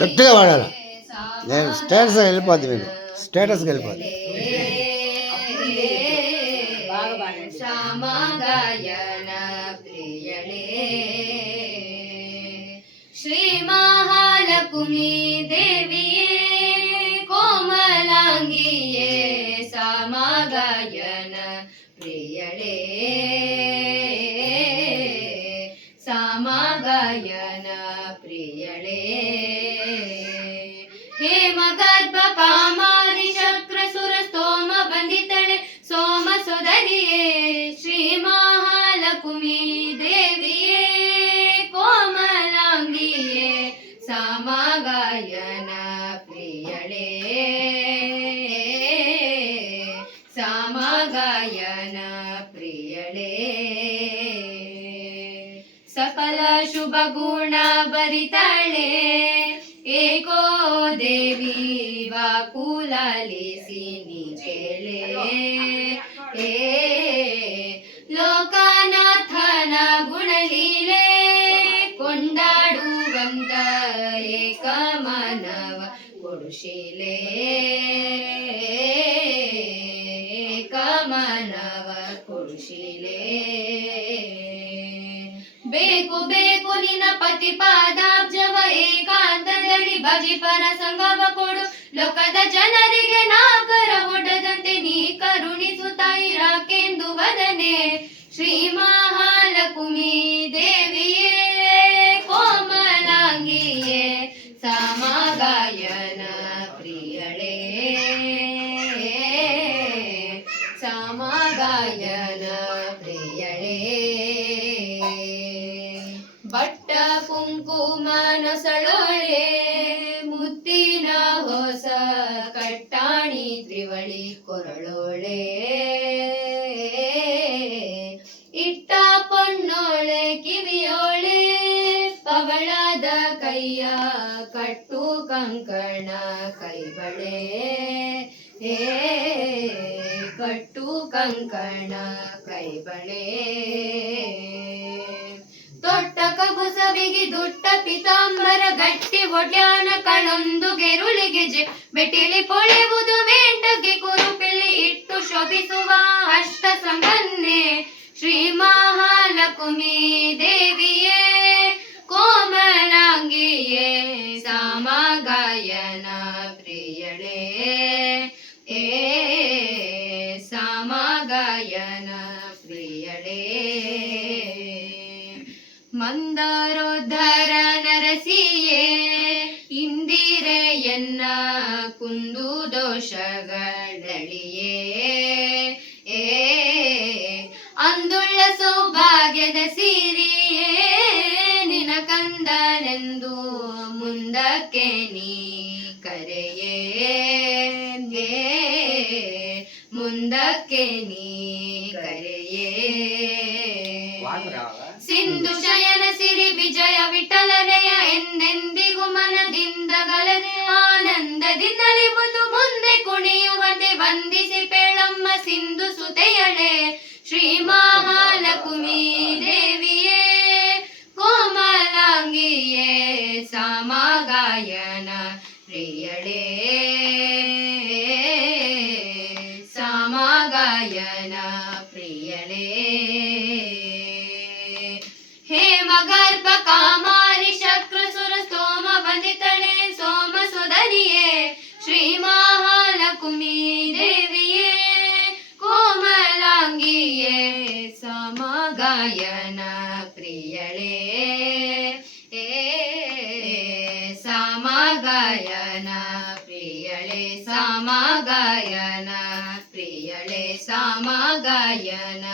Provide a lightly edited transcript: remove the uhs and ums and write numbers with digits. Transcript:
గట్టిగా వాడాలి. నేను స్టేటస్ వెళ్ళిపోద్ది, మీకు స్టేటస్కి వెళ్ళిపోద్ది. శ్యామగాయన ప్రియళే శ్రీ మహాలక్ష్మీ దేవియే కోಮಲಾಂಗಿಯೇ ಶ್ಯಾಮಗಾಯನ ಪ್ರಿಯಳೇ ಶ್ಯಾಮಗಾಯನ ಪ್ರಿಯಳೇ ಹೇಮಗರ್ಭ ಕಾಮಾರಿ ಚಕ್ರ ಸುರ ಸ್ತೋಮ ಬಂದಿತಳೆ ಸೋಮ ಸುಧರಿಯೇ ಶ್ರೀ ಮಹಾಲಕ್ಷ್ಮೀ ದೇವಿಯೇ ಕೋಮಲಾಂಗಿಯೇ ಶ್ಯಾಮಗಾಯನ ಪ್ರಿಯಳೇ ಶ್ಯಾಮಗಾಯನ ಪ್ರಿಯಳೇ ಸಕಲ ಶುಭ ಗುಣ ಭರಿತಳೆ ಏಕೋ ದೇವಿ ವಾಕುಲಾಲಿಸಿ ನಿಜೇಳೆ ಲೋಕನಾಥನ ಗುಣಲೀಲೆ ಕೊಂಡಾಡುವಂತ ಏಕ ಮಾನವ ಕೊಡುಶೀಲೆ ಏಕ ಮಾನವ ಕೊಡುಶೀಲೆ ಬೇಕು ಬೇಕು ನಿನ್ನ ಪತಿ ಪಾದಾಬ್ಜವ ಏಕಾಂತದಲ್ಲಿ ಭಜಿ ಪರ ಸಂಗವ ಕೊಡು ಲೋಕದ ಜನರಿಗೆ ನಾಕರ ಒಡ್ಡದಂತೆ ನೀ ಕರುಣಿಸುತ್ತಾ ಇರಾಕೆಂದು ವದನೆ ಶ್ರೀ ಮಹಾಲಕ್ಷ್ಮೀ ದೇವಿಯೇ ಕೋಮಲಾಂಗಿಯೇ ಶ್ಯಾಮಗಾಯನ ಪ್ರಿಯಳೇ ಶ್ಯಾಮಗಾಯನ ಪ್ರಿಯಳೇ ಬಟ್ಟ ಕುಂಕುಮ ನೊಸಳೊಳೆ ಮುತ್ತಿನ ಹೊಸ ಕಟ್ಟಾಣಿ ತ್ರಿವಳಿ ಕೊರಳೊಳೆ ಇಟ್ಟ ಪೊನ್ನೊಳೆ ಕಿವಿಯೋಳೆ ಪವಳದ ಕೈಯ ಕಟ್ಟು ಕಂಕಣ ಕೈಬಳೆ ಕಟ್ಟು ಕಂಕಣ ಕೈಬಳೆ ತೊಟ್ಟ ಕಗುಸವಿಗೆ ದುಟ್ಟ ಪಿತಾಂಬರ ಗಟ್ಟಿ ಒಡ್ಯಾನ ಕಳೊಂದು ಗೆರುಳಿಗೆ ಬೆಟ್ಟಿಲಿ ಪೊಳೆವುದು ಮೆಂಟಗೆ ಕುರುಪಿಲಿ ಇಟ್ಟು ಶೋಭಿಸುವ ಅಷ್ಟ ಸಂಪನ್ನೆ ಶ್ರೀ ಮಹಾಲಕ್ಷ್ಮೀ ದೇವಿಯೇ ಕೋಮಲಾಂಗಿಯೇ ಶ್ಯಾಮಗಾಯನ ಪ್ರಿಯಳೇ ಶ್ಯಾಮಗಾಯನ ಪ್ರಿಯಳೇ ಮಂದಾರೋದ್ಧರ ನರಸಿಯೇ ಇಂದಿರೆಯನ್ನ ಕುಂದು ದೋಷಗಳಳಿಯೇ ಅಂದುಳ್ಳ ಸೌಭಾಗ್ಯದ ಸಿರಿಯೇ ನಿನ ಕಂದನೆಂದು ಮುಂದಕ್ಕೆ ನೀ ಕರೆಯೇ ಮುಂದಕ್ಕೆ ನೀ ಕರೆಯೇ ಸಿಂಧು ಶಯನ ಸಿರಿ ವಿಜಯ ವಿಠಲನೆಯ ಎಂದೆಂದಿಗೂ ಮನದಿಂದ ಗಲನೆ ಆನಂದದಿಂದಲೇ ಮುಂದೆ ಕುಣಿಯುವಂತೆ ವಂದಿಸಿ ಪೇಳಮ್ಮ ಸಿಂಧು ಸುತೆಯಳೆ ಶ್ರೀ ಮಹಾಲಕ್ಷ್ಮೀ ದೇವಿಯೇ ಕೋಮಲಾಂಗಿಯೇ ಶ್ಯಾಮಗಾಯನ ಪ್ರಿಯಳೇ ಶ್ಯಾಮಗಾಯನ ಪ್ರಿಯಳೇ ಹೇಮಗರ್ಭ ಕಾಮಾರಿ ಚಕ್ರ ಸುರ ಸ್ತೋಮ ಬಂದಿತಳೆ ಸೋಮ ಸುಧರಿಯೇ ಶ್ರೀ ಮಹಾಲಕ್ಷ್ಮೀ ದೇವಿಯೇ ಕೋಮಲಾಂಗಿಯೇ ಶ್ಯಾಮಗಾಯನ ಪ್ರಿಯಳೇ ಶ್ಯಾಮಗಾಯನ ಪ್ರಿಯಳೇ ಶ್ಯಾಮಗಾಯನ ಪ್ರಿಯಳೇ ಶ್ಯಾಮಗಾಯನ